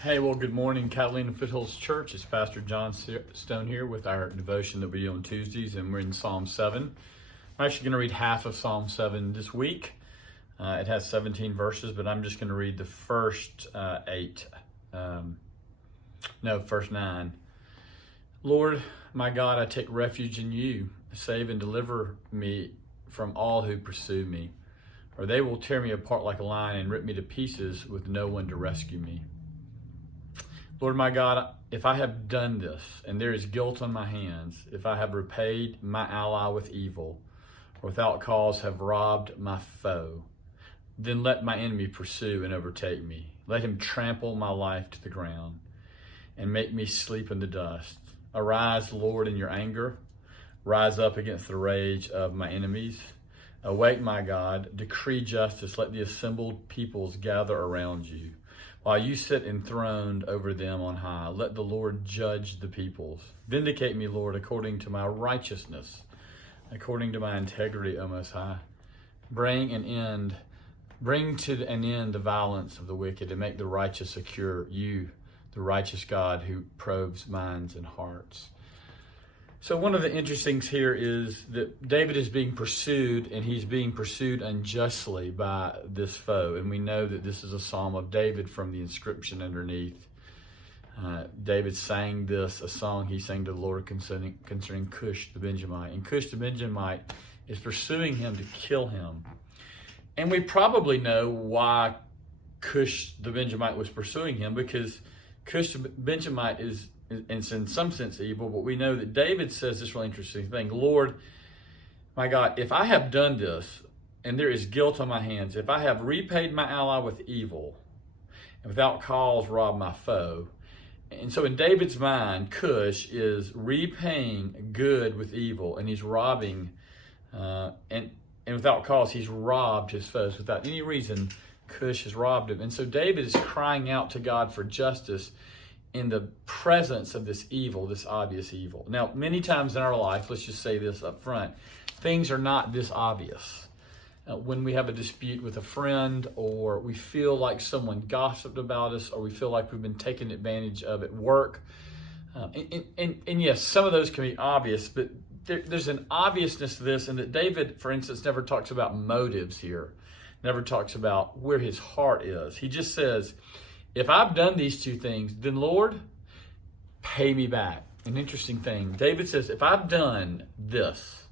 Hey, well, good morning, Catalina Foothills Church. It's Pastor John Stone here with our devotion that we do on Tuesdays, and we're in Psalm 7. I'm actually going to read half of Psalm 7 this week. It has 17 verses, but I'm just going to read the first first 9. Lord, my God, I take refuge in you. Save and deliver me from all who pursue me, or they will tear me apart like a lion and rip me to pieces with no one to rescue me. Lord my God, if I have done this and there is guilt on my hands, if I have repaid my ally with evil, or without cause have robbed my foe, then let my enemy pursue and overtake me. Let him trample my life to the ground and make me sleep in the dust. Arise, Lord, in your anger. Rise up against the rage of my enemies. Awake, my God. Decree justice. Let the assembled peoples gather around you. While you sit enthroned over them on high, let the Lord judge the peoples. Vindicate me, Lord, according to my righteousness, according to my integrity, O Most High. Bring to an end the violence of the wicked, and make the righteous secure. You, the righteous God who probes minds and hearts. So one of the interesting things here is that David is being pursued, and he's being pursued unjustly by this foe. And we know that this is a Psalm of David from the inscription underneath. David sang a song he sang to the Lord concerning Cush the Benjamite. And Cush the Benjamite is pursuing him to kill him. And we probably know why Cush the Benjamite was pursuing him, because Cush the Benjamite is in some sense evil, but we know that David says this really interesting thing. Lord, my God, if I have done this and there is guilt on my hands, if I have repaid my ally with evil and without cause robbed my foe. And so in David's mind, Cush is repaying good with evil, and he's robbing, and without cause, he's robbed his foes. Without any reason, Cush has robbed him. And so David is crying out to God for justice in the presence of this evil, this obvious evil. Now, many times in our life, let's just say this up front, things are not this obvious. When we have a dispute with a friend, or we feel like someone gossiped about us, or we feel like we've been taken advantage of at work. And yes, some of those can be obvious, but there's an obviousness to this, and that David, for instance, never talks about motives here, never talks about where his heart is. He just says, if I've done these two things, then Lord, pay me back. An interesting thing. David says, if I've done this,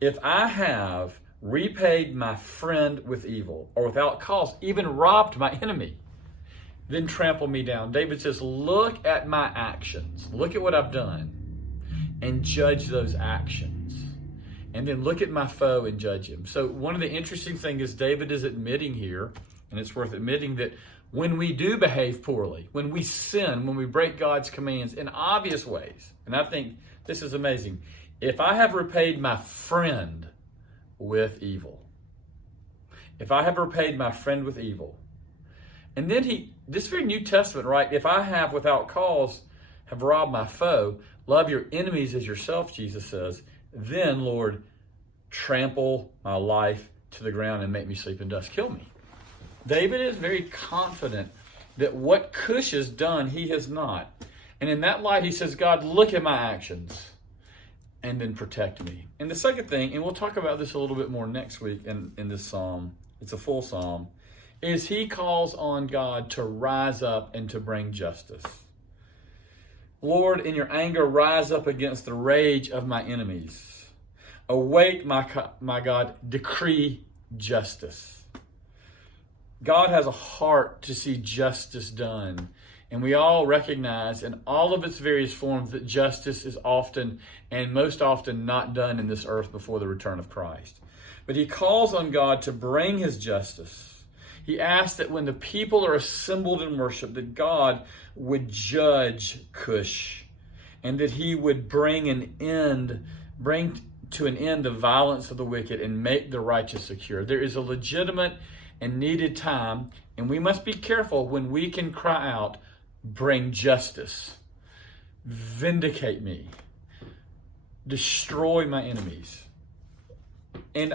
if I have repaid my friend with evil, or without cause, even robbed my enemy, then trample me down. David says, look at my actions. Look at what I've done and judge those actions. And then look at my foe and judge him. So one of the interesting things is David is admitting here, and it's worth admitting, that when we do behave poorly, when we sin, when we break God's commands in obvious ways, and I think this is amazing, if I have repaid my friend with evil, if I have repaid my friend with evil, and then this very New Testament, right? If I have without cause have robbed my foe, love your enemies as yourself, Jesus says, then Lord, trample my life to the ground and make me sleep in dust. Kill me. David is very confident that what Cush has done, he has not. And in that light, he says, God, look at my actions and then protect me. And the second thing, and we'll talk about this a little bit more next week in this psalm, it's a full psalm, is he calls on God to rise up and to bring justice. Lord, in your anger, rise up against the rage of my enemies. Awake, my God, decree justice. God has a heart to see justice done. And we all recognize in all of its various forms that justice is often and most often not done in this earth before the return of Christ. But he calls on God to bring his justice. He asks that when the people are assembled in worship, that God would judge Cush, and that he would bring to an end the violence of the wicked and make the righteous secure. There is a legitimate and needed time, and we must be careful when we can cry out, bring justice, vindicate me, destroy my enemies. And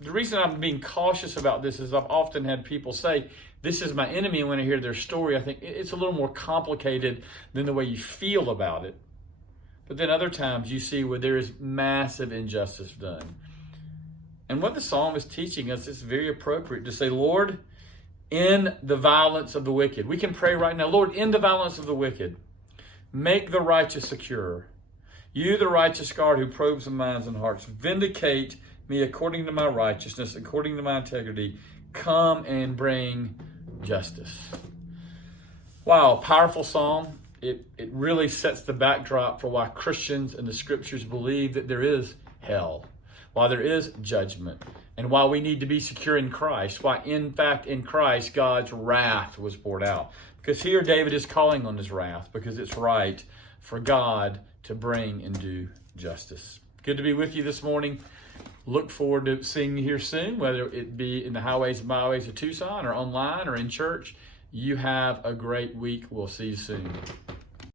the reason I'm being cautious about this is I've often had people say, this is my enemy. And when I hear their story, I think it's a little more complicated than the way you feel about it. But then other times you see where there is massive injustice done. And what the psalm is teaching us is very appropriate to say, Lord, end the violence of the wicked. We can pray right now, Lord, end the violence of the wicked. Make the righteous secure. You, the righteous guard who probes the minds and hearts, vindicate me according to my righteousness, according to my integrity. Come and bring justice. Wow, powerful psalm. It really sets the backdrop for why Christians and the scriptures believe that there is hell, why there is judgment, and why we need to be secure in Christ, why in fact in Christ God's wrath was poured out. Because here David is calling on his wrath because it's right for God to bring and do justice. Good to be with you this morning. Look forward to seeing you here soon, whether it be in the highways and byways of Tucson or online or in church. You have a great week. We'll see you soon.